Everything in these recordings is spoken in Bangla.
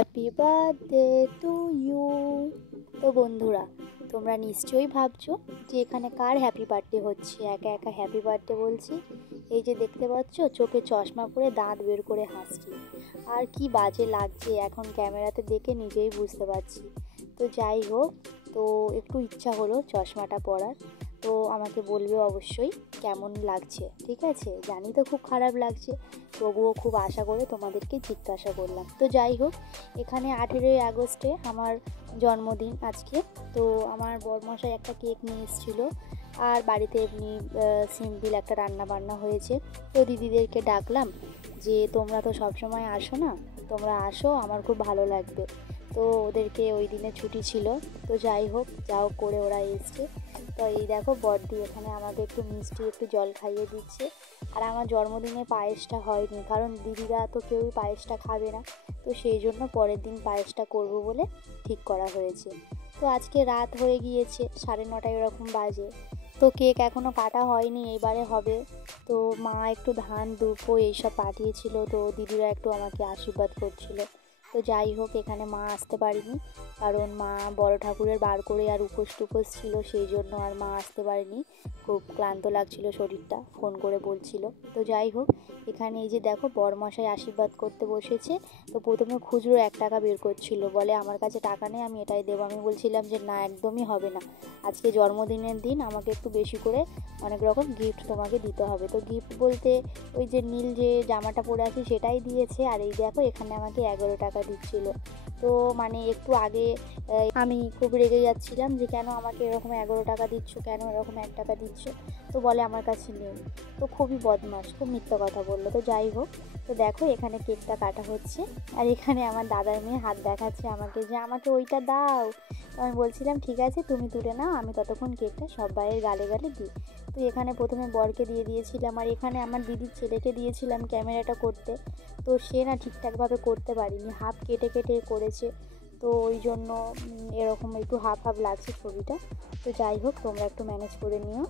Happy birthday to you. তো বন্ধুরা, তোমরা নিশ্চয়ই ভাবছো যে এখানে কার হ্যাপি বার্থডে হচ্ছে, একা একা হ্যাপি বার্থডে বলছি। এই যে দেখতে পাচ্ছ, চোখে চশমা পরে দাঁত বের করে হাসছি, আর কি বাজে লাগছে এখন ক্যামেরাতে দেখে নিজেই বুঝতে পারছি। তো যাই হোক, তো একটু ইচ্ছা হলো চশমাটা পরার। তো আমাকে বলবে অবশ্যই কেমন লাগছে, ঠিক আছে? জানি তো খুব খারাপ লাগছে, তবুও খুব আশা করে তোমাদেরকে জিজ্ঞাসা করলাম। তো যাই হোক, এখানে 18ই আগস্টে আমার জন্মদিন আজকে। তো আমার বরমশাই একটা কেক নিয়ে এসেছিলো, আর বাড়িতে এমনি সিম্পল একটা রান্না বান্না হয়েছে। তো দিদিদেরকে ডাকলাম যে তোমরা তো সবসময় আসো না, তোমরা আসো, আমার খুব ভালো লাগবে। তো ওদেরকে ওই দিনে ছুটি ছিল, তো যাই হোক, যাও করে ওরা এসছে। তো এই দেখো, বড়দি এখানে আমাকে একটু মিষ্টি একটু জল খাইয়ে দিচ্ছে। আর আমার জন্মদিনে পায়েসটা হয়নি, কারণ দিদিরা তো কেউই পায়েসটা খাবে না, তো সেই জন্য পরের দিন পায়েসটা করব বলে ঠিক করা হয়েছে। তো আজকে রাত হয়ে গিয়েছে, 9:30 এরকম বাজে। তো কেক এখনও কাটা হয়নি, এইবারে হবে। তো মা একটু ধান দুপো এইসব পাঠিয়েছিল, তো দিদিরা একটু আমাকে আশীর্বাদ করছিল। তো যাই হোক, এখানে মা আসতে পারেনি, কারণ মা বড় ঠাকুরের বার করে আর উপোস টুপোস ছিল, সেই জন্য আর মা আসতে পারেনি। খুব ক্লান্ত লাগছিল শরীরটা, ফোন করে বলছিল। তো যাই হোক, এখানে এই যে দেখো, বরমশাই আশীর্বাদ করতে বসেছে। তো প্রথমে খুচরো 1 টাকা বের করছিল, বলে আমার কাছে টাকা নেই, আমি এটাই দেবো। আমি বলছিলাম যে না, একদমই হবে না, আজকে জন্মদিনের দিন, আমাকে একটু বেশি করে অনেক রকম গিফট তোমাকে দিতে হবে। তো গিফট বলতে ওই যে নীল যে জামাটা পরে আছি সেটাই দিয়েছে। আর এই দেখো, এখানে আমাকে 11 টাকা দিচ্ছিল। তো মানে একটু আগে আমি খুব রেগে যাচ্ছিলাম যে কেন আমাকে এরকম 11 টাকা দিচ্ছ, কেন এরকম 1 টাকা দিচ্ছ। তো বলে আমার কাছে নেই। তো খুবই বদমাশ, খুব মিথ্যা কথা বললো। তো যাই হোক, তো দেখো এখানে কেকটা কাটা হচ্ছে, আর এখানে আমার দাদার মেয়ে হাত দেখাচ্ছে আমাকে যে আমাকে ওইটা দাও। তো আমি বলছিলাম ঠিক আছে, তুমি তুলে নাও, আমি ততক্ষণ কেকটা সবাইয়ের গালে গালে দিই। তো এখানে প্রথমে বরকে দিয়ে দিয়েছিলাম, আর এখানে আমার দিদির ছেলেকে দিয়েছিলাম ক্যামেরাটা করতে। তো সে না ঠিকঠাকভাবে করতে পারিনি, হাফ কেটে কেটে করেছে। তো ওই জন্য এরকম একটু হাফ হাফ লাগছে ছবিটা। তো যাই হোক, তোমরা একটু ম্যানেজ করে নিও।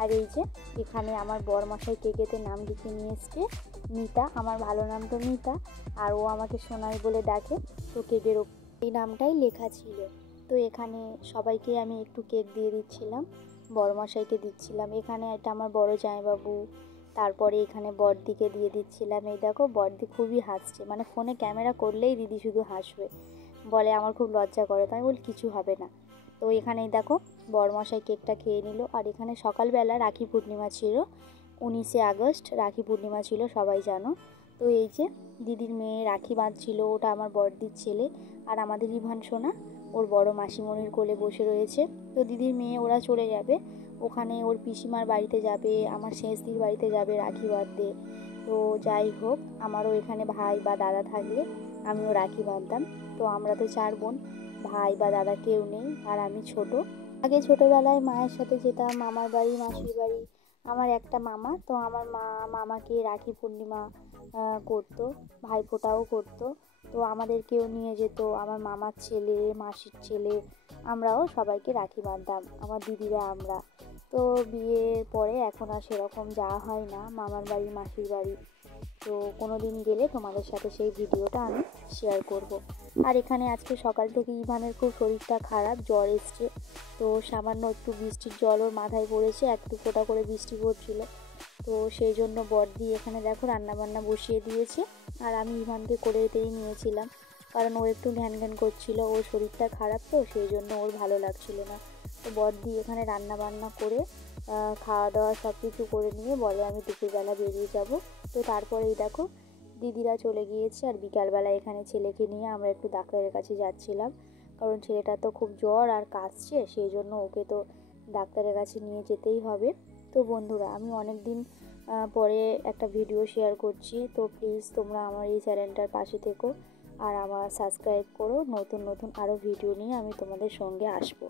আর এই যে এখানে আমার বরমশাই কেকেতে নাম লিখে নিয়ে এসছে, মিতা। আমার ভালো নাম তো মিতা, আর ও আমাকে সোনাই বলে ডাকে। তো কেকের এই নামটাই লেখা ছিল। তো এখানে সবাইকে আমি একটু কেক দিয়ে দিচ্ছিলাম, বরমশাইকে দিচ্ছিলাম। এখানে এটা আমার বড় জামাইবাবু, তারপরে এখানে বড়দিকে দিয়ে দিচ্ছিলাম। এই দেখো, বড়দি খুবই হাসছে, মানে ফোনে ক্যামেরা করলেই দিদি শুধু হাসবে, বলে আমার খুব লজ্জা করে। তাই বলি কিছু হবে না। তো এখানেই দেখো, বরমশাই কেকটা খেয়ে নিল। আর এখানে সকালবেলা রাখি পূর্ণিমা ছিল, 19শে আগস্ট রাখি পূর্ণিমা ছিল, সবাই জানো। তো এই যে দিদির মেয়ে রাখি বাঁধছিল, ওটা আমার বড়দির ছেলে। আর আমাদের ইভান সোনা ওর বড় মাসিমণির কোলে বসে রয়েছে। তো দিদির মেয়ে ওরা চলে যাবে, ওখানে ওর পিসিমার বাড়িতে যাবে, আমার শেষদির বাড়িতে যাবে রাখি বাঁধতে। তো যাই হোক, আমারও এখানে ভাই বা দাদা থাকলে আমিও রাখি বাঁধতাম। তো আমরা তো 4 বোন, ভাই বা দাদা কেউ নেই, আর আমি ছোট। আগে ছোটোবেলায় মায়ের সাথে যেতাম মামার বাড়ি, মাসির বাড়ি। আমার একটা মামা, তো আমার মা মামাকে রাখি পূর্ণিমা করতো, ভাইফোঁটাও করতো। তো আমাদেরকেও নিয়ে যেত, আমার মামার ছেলে, মাসির ছেলে, আমরাও সবাইকে রাখি বাঁধতাম, আমার দিদিরা আমরা। তো বিয়ের পরে এখন আর সেরকম যাওয়া হয় না মামার বাড়ি, মাসির বাড়ি। তো কোনো দিন গেলে তোমাদের সাথে সেই ভিডিওটা আমি শেয়ার করব। আর এখানে আজকে সকাল থেকে ইভানের খুব শরীরটা খারাপ, জ্বর এসছে। তো সামান্য একটু বৃষ্টির জল ওর মাথায় পড়েছে, একটু ফোঁটা করে বৃষ্টি পড়ছিল। তো সেই জন্য বড়দি এখানে দেখো রান্নাবান্না বসিয়ে দিয়েছে, আর আমি ইভানকে কোলেতেই নিয়েছিলাম, কারণ ও একটু ঘ্যান ঘ্যান করছিল, ওর শরীরটা খারাপ, তো সেই জন্য ওর ভালো লাগছিল না। তো বড়দি এখানে রান্নাবান্না করে খাওয়া দাওয়া সব কিছু করে নিয়ে বলে আমি দুপুরবেলা বেরিয়ে যাব। তো তারপরেই দেখো, দিদিরা চলে গিয়েছে, আর বিকালবেলা এখানে ছেলেকে নিয়ে আমরা একটু ডাক্তারের কাছে যাচ্ছিলাম, কারণ ছেলেটা তো খুব জ্বর আর কাশছে, সেই জন্য ওকে তো ডাক্তারের কাছে নিয়ে যেতেই হবে। তো বন্ধুরা, আমি অনেক দিন পরে একটা ভিডিও শেয়ার করছি, তো প্লিজ তোমরা আমার এই চ্যানেলটার পাশে থেকো, আর আমার সাবস্ক্রাইব করো। নতুন নতুন আরও ভিডিও নিয়ে আমি তোমাদের সঙ্গে আসবো।